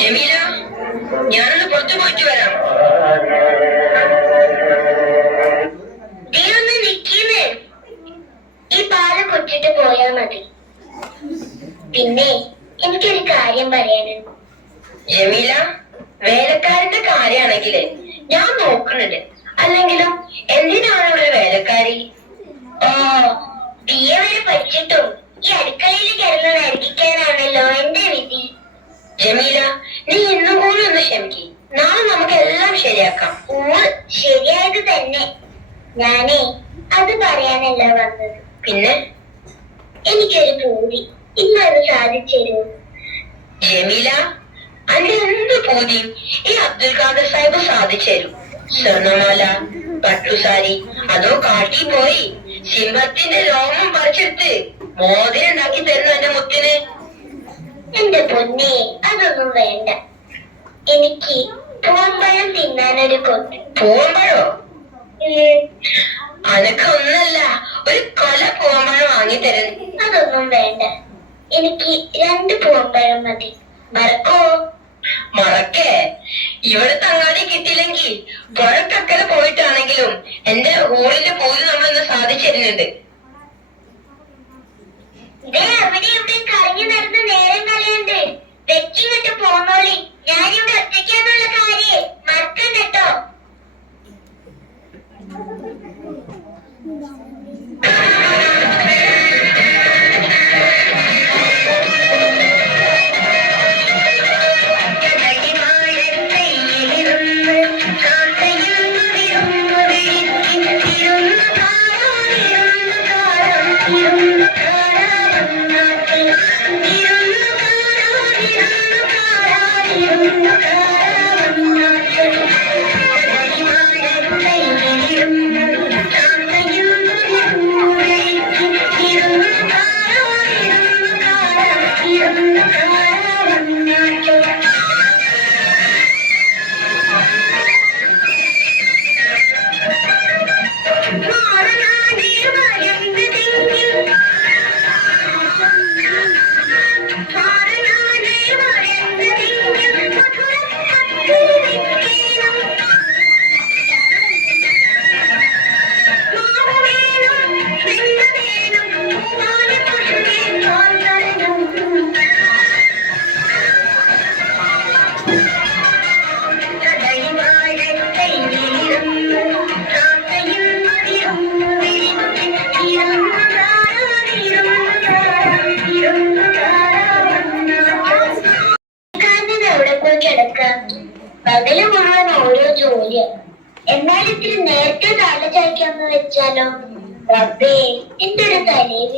ജമീല ഞാനൊന്ന് പുറത്തു പോയിട്ട് വരാം. നീ ഒന്ന് ഈ പാൽ കുറ്റിട്ട് പോയാ മതി. പിന്നെ എനിക്കൊരു കാര്യം പറയാനുണ്ട്. ജമീല വേലക്കാരന്റെ കാര്യാണെങ്കിൽ ഞാൻ നോക്കുന്നുണ്ട് അല്ലെങ്കിലും എന്തിനാണ് ഇവിടെ വേലക്കാരി? ഓ ബിയെ വരെ പഠിച്ചിട്ടും ഈ അടുക്കളയിൽ കിടന്ന് നരകിക്കാനാണല്ലോ എന്റെ വിധി. ജമീല നീ ഇന്നും കൂടി ഒന്ന് ക്ഷമിക്ക്. നാളെ നമുക്ക് എല്ലാം ശരിയാക്കാം. ഊ ശരിയായത് തന്നെ. ഞാനേ അത് പറയാനല്ല വന്നത്. പിന്നെ എനിക്കൊരു പൂതി. ഇന്നത് സാധിച്ചു തരുമോ ജമീല അന്റെ എന്ത് പൂതി? ഈ അബ്ദുൽ ഖാദർ സാഹിബ് സാധിച്ചു സ്വർണമാല പട്ടുസാരി അതോ കാട്ടി പോയി സിംഹത്തിന്റെ രോമം പറിച്ചെടുത്ത് മോതിരം ഉണ്ടാക്കി തരുന്നു എന്റെ മുത്തിന്? എന്റെ പൊന്നെ അതൊന്നും വേണ്ട. എനിക്ക് പൂമ്പഴം തിന്നാനൊരു കൊത്ത് പൂമ്പഴോ ഒന്നല്ല ഒരു കൊല പൂമ്പഴം വാങ്ങി തരുന്നു അതൊന്നും വേണ്ട. എനിക്ക് രണ്ട് പൂമ്പഴം മതി. മറക്കോ? മറക്കേ. ഇവിടെ തങ്ങാടി കിട്ടിയില്ലെങ്കിൽ പുഴക്കക്കര പോയിട്ടാണെങ്കിലും എന്റെ ഊരിന്റെ പൂൽ നമ്മളൊന്ന് സാധിച്ചിരുന്നുണ്ട്. അവിടെ ഇവിടെ കറങ്ങി നടന്ന് നേരം കളിയുണ്ട് വെച്ചിങ്ങോട്ട് പോന്നോളി. ഞാനിവിടെ ഒറ്റയ്ക്കാന്നുള്ള കാര്യേ മറക്കണ്ട പകൽ മുഴുവൻ ഓരോ ജോലിയാണ് എന്നാൽ ഇത്തിരി നേരത്തെ തല ചായ്ക്കാന്ന് വെച്ചാലോ? റബ്ബേ എന്റെ ഒരു തലയിൽ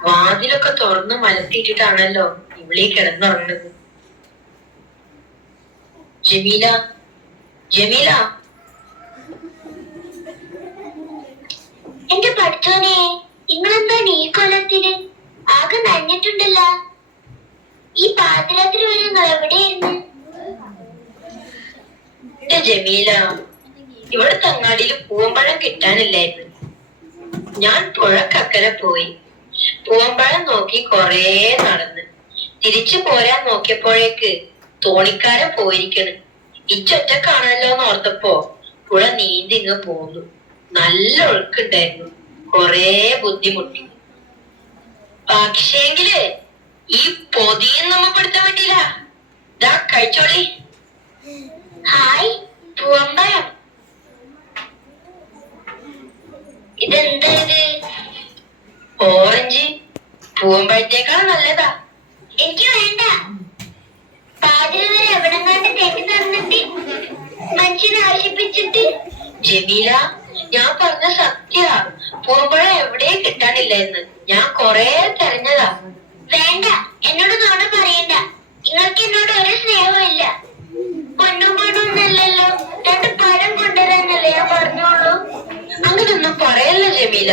വാതിലൊക്കെ തുറന്ന് മലത്തിയിട്ടിട്ടാണല്ലോ ഇവിളീ കിടന്നുറങ്ങുന്നത്. ജമീല ജമീല. പഠിച്ചോനെ നിങ്ങളെന്താ ഈ കൊല്ലത്തിന് ആകെ നനഞ്ഞിട്ടുണ്ടല്ലോ. ഈ പാതിരാത്രി വരെ നിങ്ങൾ എവിടെയായിരുന്നു? ജമീല ഇവിടെ തങ്ങാടിയിൽ പൂവമ്പഴം കിട്ടാനില്ലായിരുന്നു. ഞാൻ പുഴക്കക്കരെ പോയി. പൂവമ്പഴം നോക്കി കൊറേ നടന്ന്. തിരിച്ചു പോരാൻ നോക്കിയപ്പോഴേക്ക് തോണിക്കാരൻ പോയിരിക്കണ്. ഇച്ചൊറ്റക്കാണല്ലോ എന്ന് ഓർത്തപ്പോ പുഴ നീന്തി ഇങ്ങ് പോന്നു. നല്ല ഒഴുക്കുണ്ടായിരുന്നു. കൊറേ ബുദ്ധിമുട്ടി. പക്ഷേങ്കിൽ ഈ പൊതിയും നമ്മ പെടുത്താൻ പറ്റില്ല ഇതാ കഴിച്ചോളി. ഹായ് പൂവമ്പഴം. ഇതെന്താ ഇത് ഓറഞ്ച്. പൂവമ്പഴത്തേക്കാൾ നല്ലതാ. എനിക്ക് വേണ്ട. പാതിര വരെ കണ്ട് തേക്ക് തന്നിട്ട് മനുഷ്യനെ ആശിപ്പിച്ചിട്ട് ജമീല ഞാൻ പറഞ്ഞ പൂവമ്പഴം എവിടെ കിട്ടാനില്ലായിരുന്നു ഞാൻ കൊറേ തെരഞ്ഞതാ. വേണ്ട എന്നോട് നോണ പറയണ്ട. നിങ്ങൾക്ക് എന്നോട് ഒരു സ്നേഹവും ഇല്ല. പൊന്നും എന്നല്ലല്ലോ രണ്ട് പഴം കൊണ്ടുവരാനല്ലേ ഞാൻ പറഞ്ഞോളൂ അങ്ങനൊന്നും പറയല്ല ജമീല.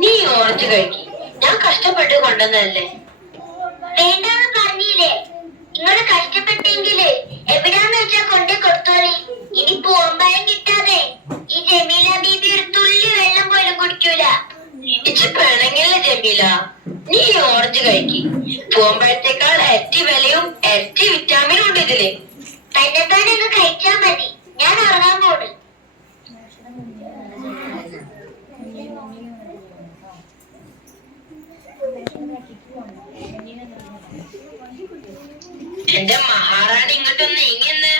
നീ ഓറഞ്ച് കഴിക്കി. ഞാൻ കഷ്ടപ്പെട്ട് കൊണ്ടുവന്നതല്ലേ. വേണ്ടെന്ന് പറഞ്ഞില്ലേ. നിങ്ങൾ കഷ്ടപ്പെട്ടെങ്കിൽ എവിടാന്ന് മൾട്ടി വിറ്റാമിൻ ഉണ്ട് ഇതിൽ. തന്നെത്താനൊന്ന് കഴിച്ചാ മതി. ഞാൻ ഉറങ്ങാൻ പോണ്. എന്റെ മഹാറാണി ഇങ്ങോട്ടൊന്ന് ഇങ്ങനെ